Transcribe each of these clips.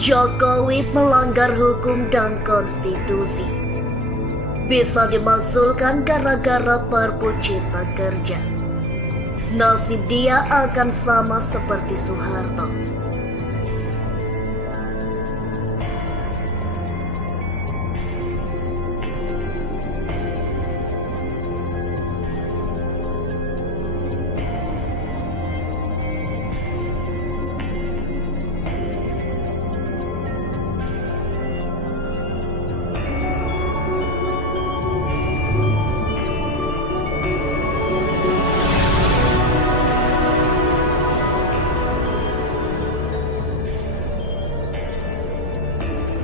Jokowi melanggar hukum dan konstitusi. Bisa dimakzulkan gara-gara Perpu Cipta Kerja. Nasib dia akan sama seperti Soeharto.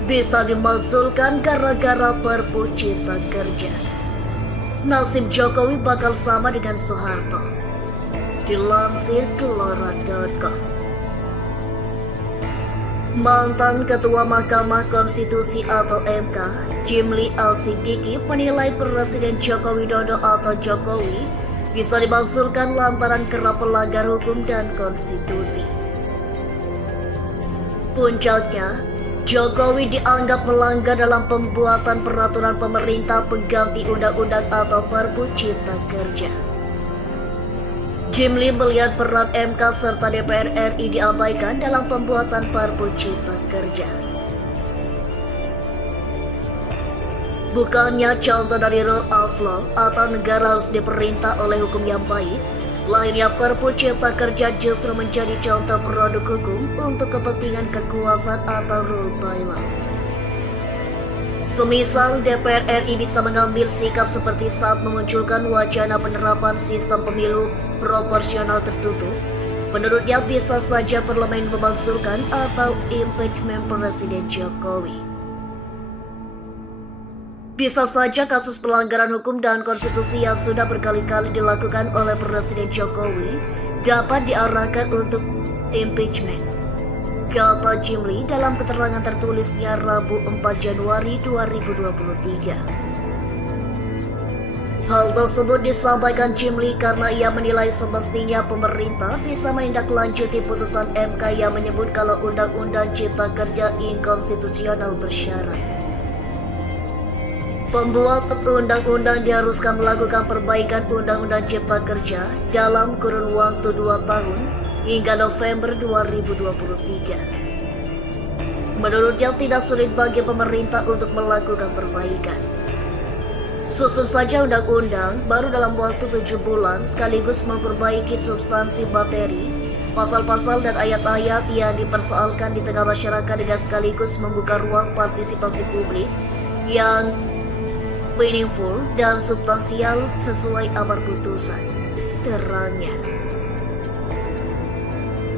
Bisa dimakzulkan gara-gara Perpu Cipta Kerja. Nasib Jokowi bakal sama dengan Soeharto. Dilansir Gelora.com. Mantan Ketua Mahkamah Konstitusi atau MK, Jimli Al-Siddiqi menilai Presiden Joko Widodo atau Jokowi bisa dimakzulkan lantaran kerap melanggar hukum dan konstitusi. Puncaknya, Jokowi dianggap melanggar dalam pembuatan peraturan pemerintah pengganti undang-undang atau Perpu Cipta Kerja. Jimli melihat peran MK serta DPR RI diabaikan dalam pembuatan Perpu Cipta Kerja. Bukannya contoh dari rule of law atau negara harus diperintah oleh hukum yang baik, lahirnya Perpu Cipta Kerja justru menjadi contoh produk hukum untuk kepentingan kekuasaan atau rule by law. Semisal DPR RI bisa mengambil sikap seperti saat memunculkan wacana penerapan sistem pemilu proporsional tertutup, menurutnya bisa saja parlemen memakzulkan atau impeachment Presiden Jokowi. Bisa saja kasus pelanggaran hukum dan konstitusi yang sudah berkali-kali dilakukan oleh Presiden Jokowi dapat diarahkan untuk impeachment, kata Jimli dalam keterangan tertulisnya Rabu 4 Januari 2023. Hal tersebut disampaikan Jimli karena ia menilai semestinya pemerintah bisa menindaklanjuti putusan MK yang menyebut kalau Undang-Undang Cipta Kerja inkonstitusional bersyarat. Pembuat undang-undang diharuskan melakukan perbaikan Undang-Undang Cipta Kerja dalam kurun waktu 2 tahun hingga November 2023. Menurutnya tidak sulit bagi pemerintah untuk melakukan perbaikan. Susun saja undang-undang baru dalam waktu 7 bulan sekaligus memperbaiki substansi materi, pasal-pasal dan ayat-ayat yang dipersoalkan di tengah masyarakat dengan sekaligus membuka ruang partisipasi publik yang meaningful dan substansial sesuai amar putusan, terangnya.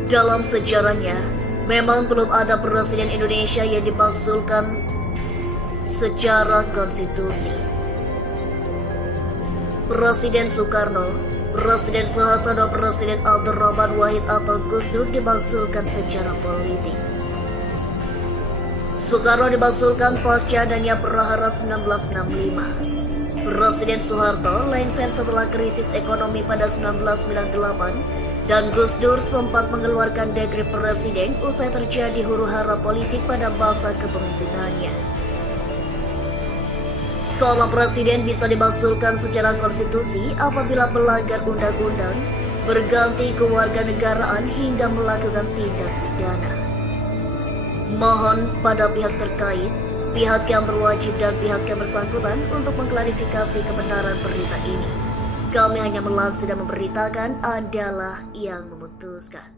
Dalam sejarahnya, memang belum ada presiden Indonesia yang dimakzulkan secara konstitusi. Presiden Soekarno, Presiden Soeharto dan Presiden Abdurrahman Wahid atau Gus Dur dimakzulkan secara politik. Soekarno dimakzulkan pasca adanya Prahara 1965. Presiden Soeharto lengser setelah krisis ekonomi pada 1998 dan Gus Dur sempat mengeluarkan dekret presiden usai terjadi huru-hara politik pada masa kepemimpinannya. Seorang presiden bisa dimakzulkan secara konstitusi apabila melanggar undang-undang, berganti kewarganegaraan hingga melakukan tindak pidana. Mohon pada pihak terkait, pihak yang berwajib dan pihak yang bersangkutan untuk mengklarifikasi kebenaran berita ini. Kami hanya melansir dan memberitakan, adalah yang memutuskan.